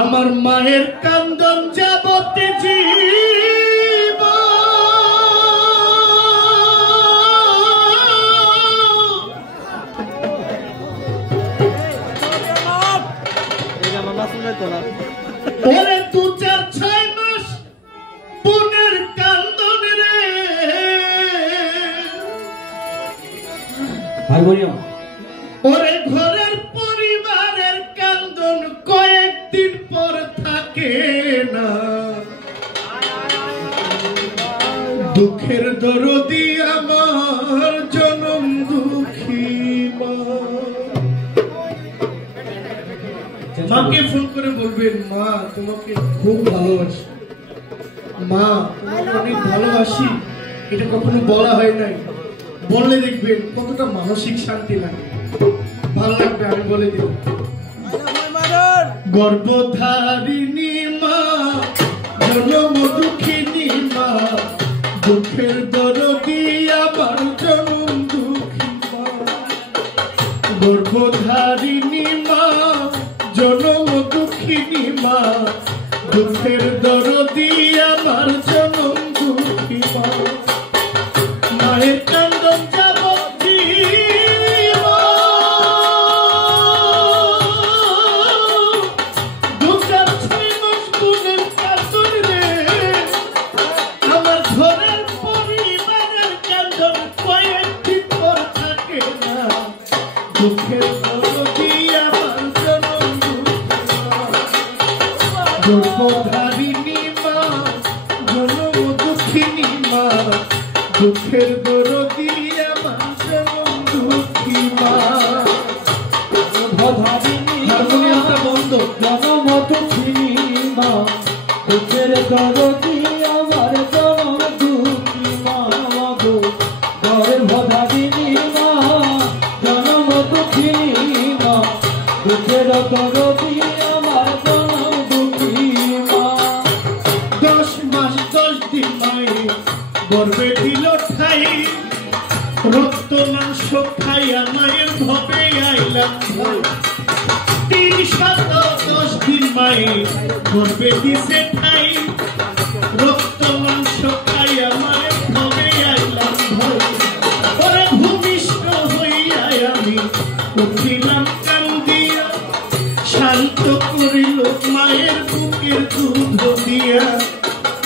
আমার মায়ের কান্দন যাবতে জীব ওরে 2-4-6 মাস বোনের কান্দন রে ভাই বলিও ওরে ঘরের পরিবারের কান্দন কয়েকদিন পর থাকে না দুঃখের দরদি আমার জনম দুঃখী মা মাকে ফোন করে বলবেন মা তোমাকে খুব ভালোবাসি মা তোমাকে অনেক ভালোবাসি এটা কখনো বলা হয় নাই বললে দেখবেন কতটা মানসিক শান্তি লাগে ভালো লাগবে আমি বলে দিব গর্ভধারিণী মা জনম দুঃখিনী মা দুঃখের দরদি আমার জনম দুঃখী মা গর্ভধারিণী মা জনম দুঃখিনী মা দুঃখের দরদি আমার জনম দুঃখী মা মায়ের কান্দন যাবতীয় দুঃখের দরদি আমার জনম গর্ভধারিণী মা জনম দুঃখিনী মা দুঃখের দরদি আমার জনম দুঃখী মা হারমোনিয়ামটা বন্ধ জনম দুঃখিনী মা দুঃখের দরদি আমার জনম দুঃখী মা গো গর্ভধারিণী মা জনম দুঃখিনী মা দুঃখের দরদি আমার জনম দুঃখী মা 10 মাস 10 দিন মায়ে গর্ভে দিল ঠাই রক্ত মাংস খাইয়া মায়ের ভবে আইলাম 10 দিন মায়ে গর্ভে দিছে ঠাই রক্ত মাংস খাইয়া মায়ের ভবে আইলাম ওরে ভূমিষ্ঠ হইয়া আমি উঠিলাম কান্দিয়া শান্ত করিল মায়ের বুকের দুধ দিয়া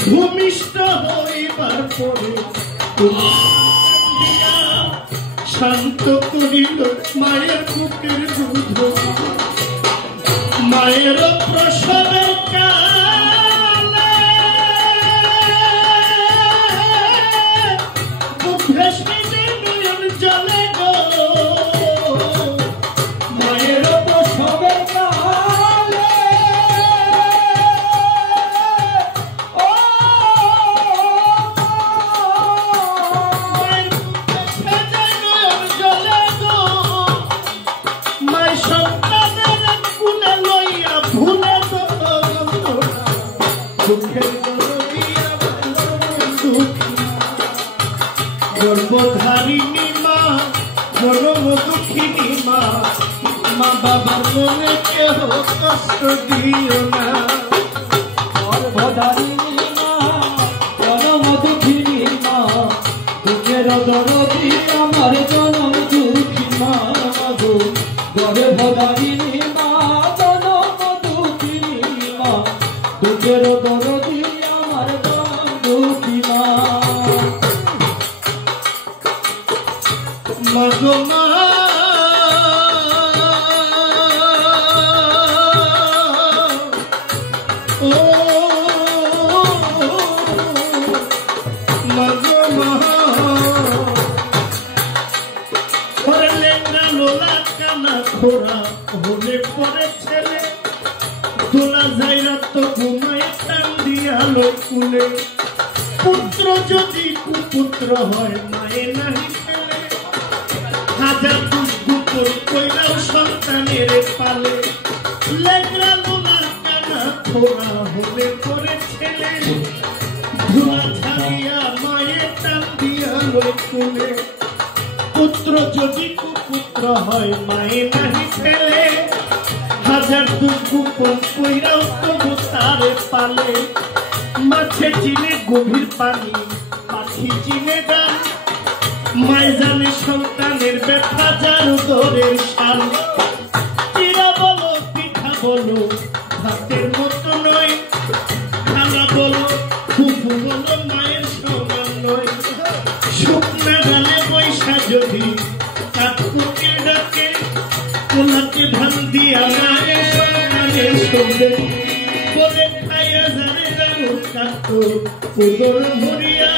ভূমিষ্ঠ হইবার পরে শান্ত করিল মায়ের বুকের দুধ মায়ের প্রসবের কালে বুকে নয়ন জলে গো মায়ের প্রসবের কালে মায়ের বুকে নয়ন জলে গো মায়ের সন্তানের কুলে লইয়া ভুলে দুঃখের দরদি আমার দুঃখী গর্ভধারিণী মা জনম দুঃখিনী মা মা বাবার মনে কেহ কষ্ট দিও না গর্ভধারিণী মা জনম দুঃখিনী মা দুঃখের দরদি আমার জনম দুঃখী মা গো গর্ভধারিণী মা জনম দুঃখিনী মা দুঃখের দরদি আমার জনম দুঃখী মা মাগো মা ও মাগো মা পরে লেঙ্গা লোলা কানা খোরা হলে পরে ছেলে দোলা যাইরা তো ঘুমায় টান দিয়া কুলে পুত্র যদি কুপুত্র হয় মায়ে নাহি ফেলে হাজার দুষ্পুত্র কইরাও সন্তানের পালে লেঙ্গা লোলা কানা খোরা হলে পরে ছেলে ধুলা ছাড়িয়া মায়ে টান দিয়া কুলে পুত্র যদি কুপুত্র হয় মায়ে নাহি ফেলে হাজার দুর্গোপন কইরাও তবু তারে পালে মাছে চিনে গভীর পানি পাখি চিনে গান মায় জানে সন্তানের ব্যথা যার দরের শান চিরা বলো পিঠা বলো ভাতের মতো নয় খালা বলো ফুফু বলো মায়ের সমান নয় শুকনা গালে পয়সা যদি কাকুকে ডাকে কোলাকে ধান দিয়া মায়ের সন্তানের সঙ্গে বলে খাইয়া যারে যাবো কাকু উদর ভরিয়া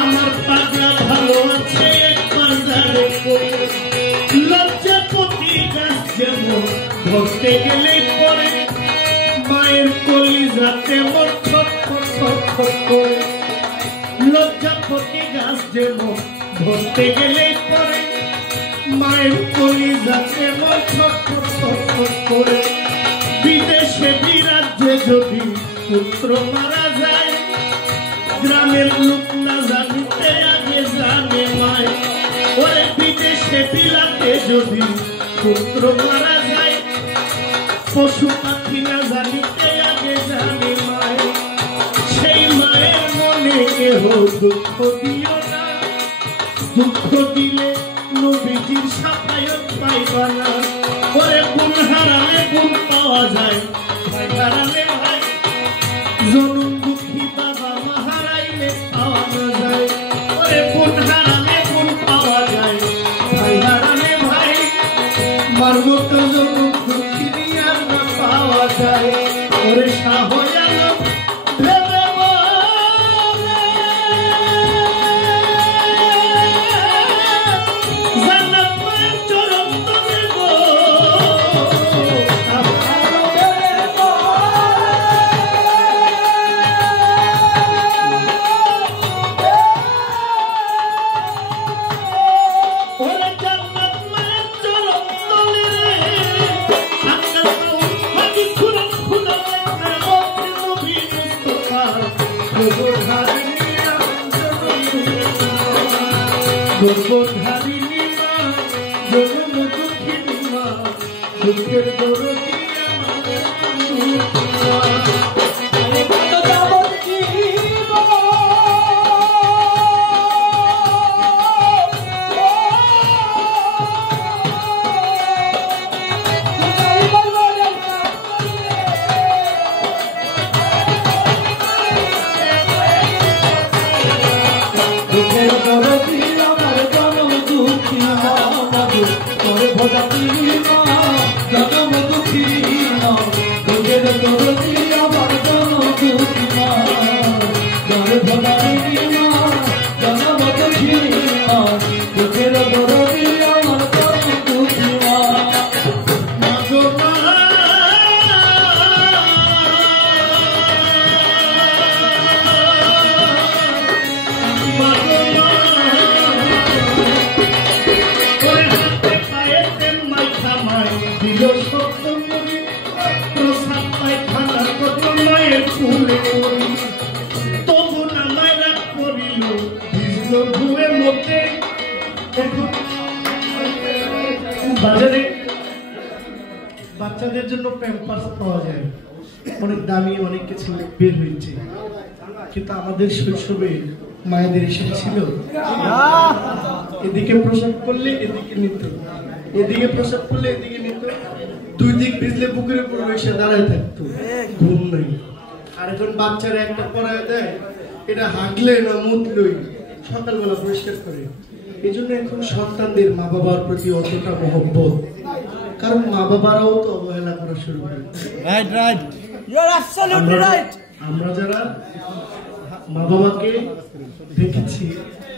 আমার পাগলা ভালো আছে একবার যারে কই লজ্জাপতি গাছ যেমন ধরতে গেলে পরে মায়ের কলিজাতে মন ছটফট ছটফট করে লজ্জাপতি গাছ যেমন ধরতে গেলে পরে মায়ের কলিজাতে মন ছটফট ছটফট করে বিদেশে বিরাজ্যে যদি পুত্র মারা যায় গ্রামের লোক না জানিতে আগে জানে মায় ওরে বিদেশে বিলাতে যদি পুত্র মারা যায় পশু পাখি না জানিতে আগে জানে মায় সেই মায়ের মনে কেহ দুঃখ দিও না দুঃখ দিলে নবীজির সাফায়াত পাইবা না ওরে গুণ হারালে গুণ পাওয়া যায় ভাই হারালে ভাই জনম দুঃখী বাবা মা হারাইলে পাওয়া না যায় ওরে গুণ হারালে গুণ পাওয়া যায় ভাই হারালে ভাই মার মতো জনম দুঃখী নিয়ে আর না পাওয়া যায় ওরে শাহজালাল ভেবে গর্ভধারিণী মা জনম দুঃখিনী মা দুঃখের দরদি বাজারে বাচ্চাদের জন্য প্যাম্পার্স পাওয়া যায় অনেক দামি অনেক কিছু বের হয়েছে কিন্তু আমাদের শৈশবে মায়েদের এসেছিল এদিকে প্রসাব করলে এদিকে নিত এদিকে প্রসাব করলে এদিকে নিত দুই দিক ভিজলে পুকুরে পড়বে এসে দাঁড়ায় থাকতো ঘুম নাই আর এখন বাচ্চারা একটা পড়ায় দেয় এটা হাগলে না মুতলই সকালবেলা পরিষ্কার করে এই জন্য এখন সন্তানদের মা বাবার প্রতি অতটা মহব্বত কারণ মা বাবারাও তো অবহেলা করা শুরু করে আমরা যারা মা বাবাকে দেখেছি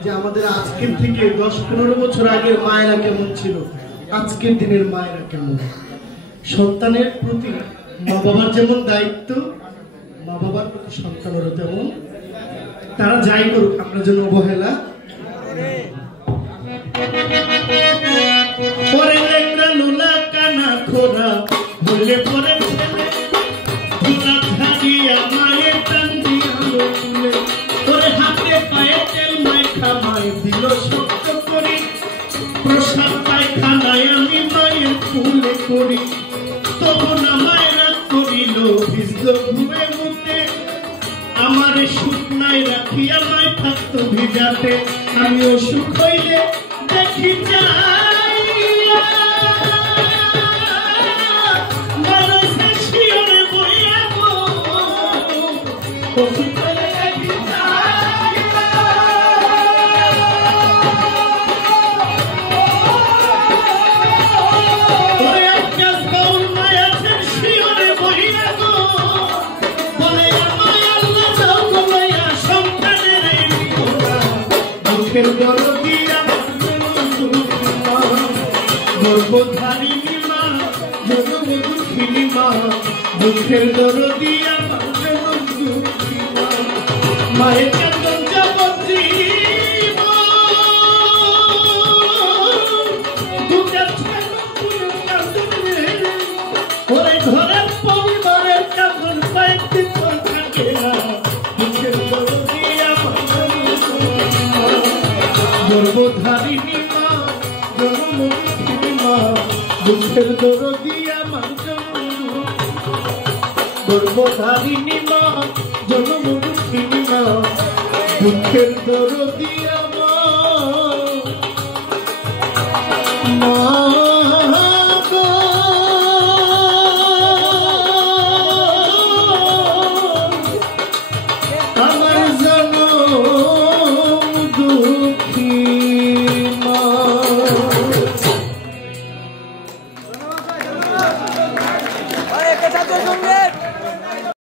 যে আমাদের আজকের থেকে 10-15 বছর আগের মায়েরা কেমন ছিল আজকের দিনের মায়েরা কেমন সন্তানের প্রতি মা বাবার যেমন দায়িত্ব মা বাবার প্রতি সন্তানেরও তেমন তারা যাই করুক আমরা যেন অবহেলা পরে লেখা লোলা কানা খোরা বলে পরে ছেলে খোলা ধারিয়া মায়ের টান দিয়ালো তুলে পরে হাতে পায়ে তেল মাইখা মায় দিল শক্ত করে প্রসাদ পায়খানায় আমি মায়ের ফুলে করি তবু নামায় রাত করিল ভিজল ঘুমে মুতে আমার সুখ নাই রাখিয়া নাই থাকতো ভিজাতে আমিও সুখ হইলে দেখি যাইয়া মানুষের শিয়রে বইয়া গো সুখ হইলে দেখি যাইয়া ওরে আকাশ বাউল মায়াছেন শিয়রে বইয়া গো বলে আমায় আল্লাহ যাও বলাইয়া সন্তানের এই বিধবা দুঃখের দরদি আমার গর্ভধারিণী মা জনম দুঃখিনী মা দুঃখের দরদি আমার দুঃখী মা মায়ের কান্দন যাবজ্জীব দুঃখের ওরে ঘরের পরিবারের কান্দন পাইতে থাকে না দুঃখের দরদি আমার গর্ভধারিণী মা জনম দুঃখিনী মা দুঃখের দরদি আমার গর্ভধারিণী মা জনম দুঃখিনী মা দুঃখের দরদি